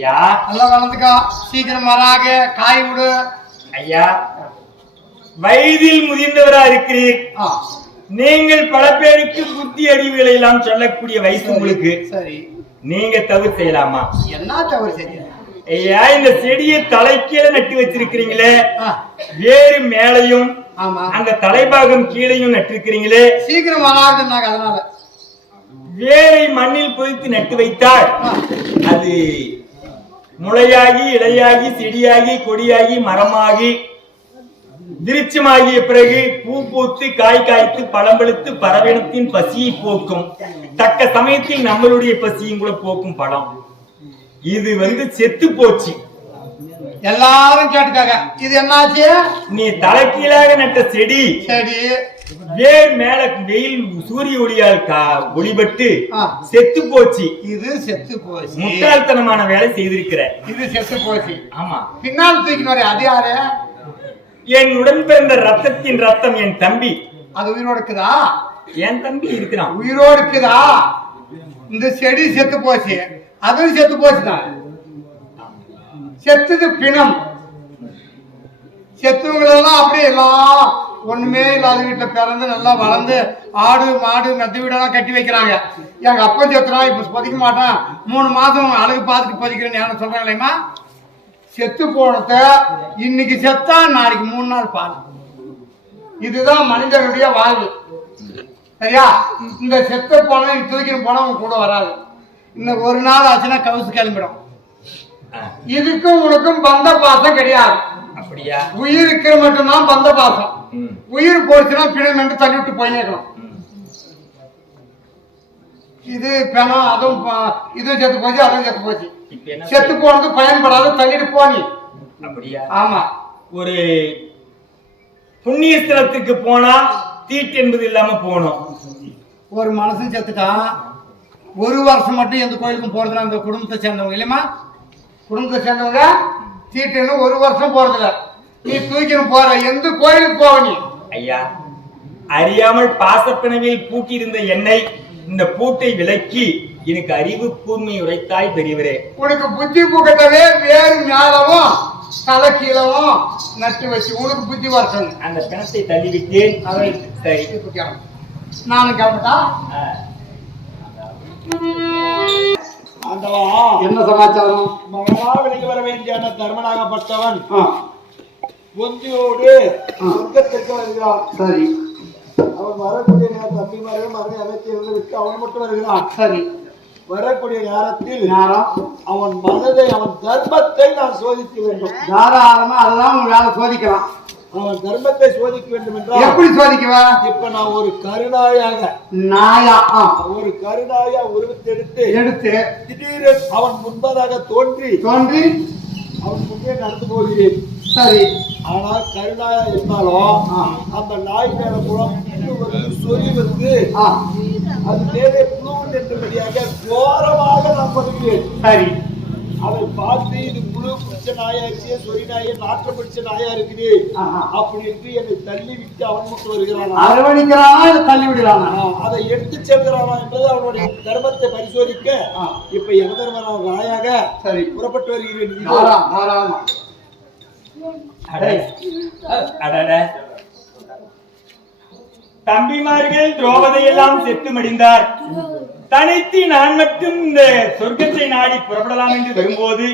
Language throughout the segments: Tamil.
ஐயா. நல்லா வளர்ந்துக்கோ. சீக்கிரம் வராக. காய் விடு ஐயா. வயதில் முதிர்ந்தவரா இருக்கிறீர். நீங்கள் பல பேருக்கு புத்தி அறிவுகளை எல்லாம் சொல்லக்கூடிய வயசு உங்களுக்கு. சரி. நீங்க தவறு செய்யலாமா? என்ன தவறு சரி ஐயா இந்த செடியை தலைக்கீழ நட்டு வச்சிருக்கிறீங்களே. வேறு மேலையும் ஆமா. அந்த தலைபாகம் கீழையும் நட்டிருக்கிறீங்களே. சீக்கிரம் வராதுன்னாங்க அதனால. வேரை மண்ணில் புதைத்து நட்டு வைத்தால் அது முளையாகி இலையாகி செடியாகி கொடியாகி மரமாகி. விருட்சமாகிய பிறகு பூ பூத்து காய் காய்த்து பழம்பழுத்து பறவைனத்தின் பசியை போக்கும். தக்க சமயத்தில் நம்மளுடைய பசியும் கூட போக்கும் பழம். இது வந்து செத்து போச்சு. எல்லாரும் கேட்டுக்காங்க. இது என்னாச்சு? நீ தலைக்கீழாக நட்ட செடி. சரி வேர் மேல வெயில் சூரிய ஒளியால் ஒளிபட்டு. செத்து போச்சு. இது செத்து போச்சு. முட்டாள்தனமான வேலை செய்திருக்கிற. இது செத்து போச்சு. ஆமா. பின்னால் தூக்கின்னு வரே அது யாரு? என் உடன் பிறந்த ரத்தத்தின் ரத்தம் என் தம்பி. அது உயிரோடு இருக்குதா? என் தம்பி இருக்கிறான். உயிரோடு இருக்குதா? இந்த செடி செத்து போச்சு. அதுவும் செத்து போச்சுதான் செத்துது பிணம். செத்துவங்களெல்லாம் அப்படியே எல்லாம் ஒண்ணுமே இல்லாத வீட்டுல பிறந்து நல்லா வளர்ந்து ஆடு மாடு நத்து வீடெல்லாம் கட்டி வைக்கிறாங்க. எங்க அப்பன் செத்துறான் இப்ப பதிக்க மாட்டான். மூணு மாசம் அழகு பார்த்துட்டு பதிக்கிறேன்னு யாரும் சொல்றாங்களேம்மா செத்து போனத இன்னைக்கு செத்தா நாளைக்கு மூணு நாள் பால். இதுதான் மனிதனுடைய வாழ்வு. சரியா? இந்த செத்த பணம் தூக்கின்னு போனா உன் கூட வராது. இன்னும் ஒரு நாள் ஆச்சுன்னா கவுசு கிளம்பிடும். இதுக்கும் உனக்கும் பந்த பாசம் கிடையாது. அப்படியா? உயிருக்கு மட்டும்தான் பந்த பாசம். உயிர் போச்சுன்னா பிணம் தள்ளி விட்டு போயிருக்கணும் ம். இது பிணம் அதுவும் இதுவும் செத்து போச்சு அதுவும் செத்து போச்சு. செத்து போனது பயன்படாத தள்ளிட்டு போனி அப்படியா? ஆமா. ஒரு புண்ணிய ஸ்தலத்துக்கு போனா தீட்டு என்பது இல்லாம போகணும். ஒரு மனசு செத்துட்டான் ஒரு வருஷம் மட்டும் எந்த கோயிலுக்கும் போறதுல அந்த குடும்பத்தை சேர்ந்தவங்க இல்லையம்மா குடும்பத்தை சேர்ந்தவங்க தீட்டுன்னு ஒரு வருஷம் போறதில்ல. நீ தூக்கின்னு போற எந்த கோயிலுக்கு போவ நீ? ஐயா அறியாமல் பாசப்பிணவில் பூட்டியிருந்த எண்ணெய் இந்த பூட்டை விலக்கி எனக்கு அறிவு கூர்மை உரைத்தாய் பெரியவரே. உனக்கு புத்தி பூக்கட்டவே வேறு மேலவும் தலை கீழவும் நட்டு வச்சு உனக்கு புத்தி வரட்டும் அந்த பிணத்தை தள்ளிவிட்டேன். அதை சரி. நானும் கிளம்பட்டா? என்ன சமாச்சாரம்? மகனா விலகி வர வேண்டிய தர்மனாகப்பட்டவன் ஒந்தியோடு சொர்க்கத்திற்கு வருகிறான். சரி. அவன் வரக்கூடிய நேரம் மகனை அழைத்து இருந்து விட்டு அவன் மட்டும் வருகிறான். சரி. வரக்கூடிய நேரத்தில் நேரம் அவன் மனதை அவன் தர்மத்தை நான் சோதிக்க வேண்டும். தாராளமா அதெல்லாம் வேலை சோதிக்கலாம். அவன் தர்மத்தை சோதிக்க வேண்டும் என்றால் எப்படி சோதிக்குவா? இப்ப நான் ஒரு கருணாயாக நாயா. ஒரு கருணாயா உருவத்தெடுத்து எடுத்து திடீரென அவன் முன்பதாக தோன்றி தோன்றி அவன் முன்னே நடந்து போகிறேன். சரி. ஆனால் கருணாயா இருந்தாலும். அந்த நாய் மேல மூலம் புழு வந்து அது மேலே புழு என்றபடியாக கோரமாக நான் பண்ணுகிறேன் சரி. அதை பார்த்து இது புழு பிடிச்ச நாயா இருக்கு சொறி நாயை நாற்றம் பிடிச்ச நாயா இருக்குது. ஆஹா. அப்படி என்று என்னை தள்ளி விட்டு அவன் மட்டும் வருகிறான் அரவணிக்கிறானா இல்ல தள்ளி விடுறானா அதை எடுத்து செல்கிறானா என்பது அவனுடைய தர்மத்தை பரிசோதிக்க. இப்ப நாயாக சரி. புறப்பட்டு வருகிறேன் இதோ. தாரா தாராளமா அட, அடட. தம்பிமார்கள் திரௌபதி எல்லாம் செத்து மடிந்தார் தனித்து நான் மட்டும் இந்த சொர்க்கத்தை நாடி புறப்படலாம் என்று வரும்போது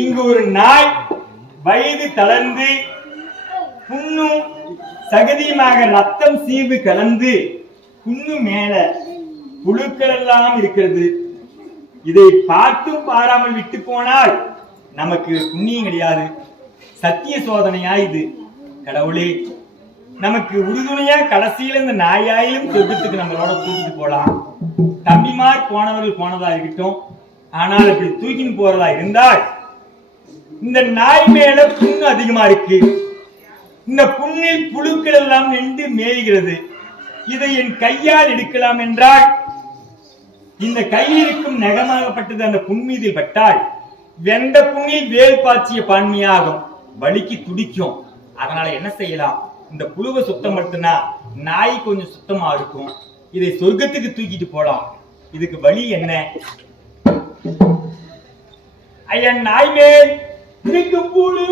இங்கு ஒரு நாய் வயது தளர்ந்து புண்ணும் சகதியுமாக ரத்தம் சீவு கலந்து புண்ணு மேல புழுக்கள் எல்லாம் இருக்கிறது. இதை பார்த்தும் பாராமல் விட்டு போனால் நமக்கு புண்ணியம் கிடையாது. சத்திய சோதனையா இது கடவுளே நமக்கு உறுதுணையா கடைசியில இந்த நாயாயிலும் சொர்க்கத்துக்கு நம்மளோட தூக்கிட்டு போலாம். தம்பிமார் போனவர்கள் போனதா இருக்கட்டும். ஆனால் இப்படி தூக்கின்னு போறதா இருந்தால் இந்த நாய் மேல புண்ணு அதிகமா இருக்கு. இந்த புண்ணில் புழுக்கள் எல்லாம் நின்று மேய்கிறது. இதை என் கையால் எடுக்கலாம் என்றால் இந்த கையில் இருக்கும் நகமாகப்பட்டது அந்த புண் மீதில் பட்டால் வெந்த புண்ணில் வேல் பாய்ச்சிய பான்மையாகும் வலிக்கு துடிக்கும். அதனால என்ன செய்யலாம்? இந்த புழுவை சுத்தப்படுத்தினா நாய் கொஞ்சம் சுத்தமா இருக்கும். இதை சொர்க்கத்துக்கு தூக்கிட்டு போலாம். இதுக்கு வழி என்ன? ஐயன் நாய் மேல் புழு.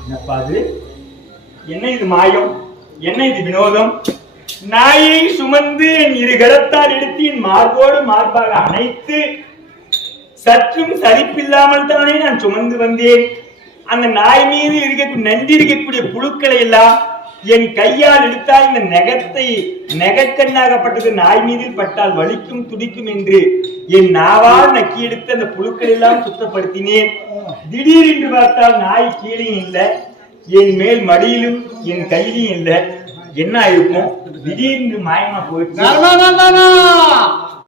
என்னப்பா அது? என்ன இது மாயம்? என்ன இது வினோதம்? நாயை சுமந்து என் இரு கரத்தால் எடுத்து என் மார்போடு மார்பாக அணைத்து சற்றும் சலிப்பில்லாமல் தானே நான் சுமந்து வந்தேன். அந்த நாய் மீது இருக்க நன்றி இருக்கக்கூடிய புழுக்களை எல்லாம் என் கையால் எடுத்தால் இந்த நெகத்தை நெகக்கண்ணாகப்பட்டது நாய் மீதில் பட்டால் வலிக்கும் துடிக்கும் என்று என் நாவால் நக்கி எடுத்து அந்த புழுக்கள் எல்லாம் சுத்தப்படுத்தினேன். திடீரென்று பார்த்தால் நாய் கீழே இல்லை. என் மேல் மடியிலும் என் கையிலும் இல்லை. என்ன ஆயிருக்கும்? திடீர்னு மாயமா போயிடுச்சு.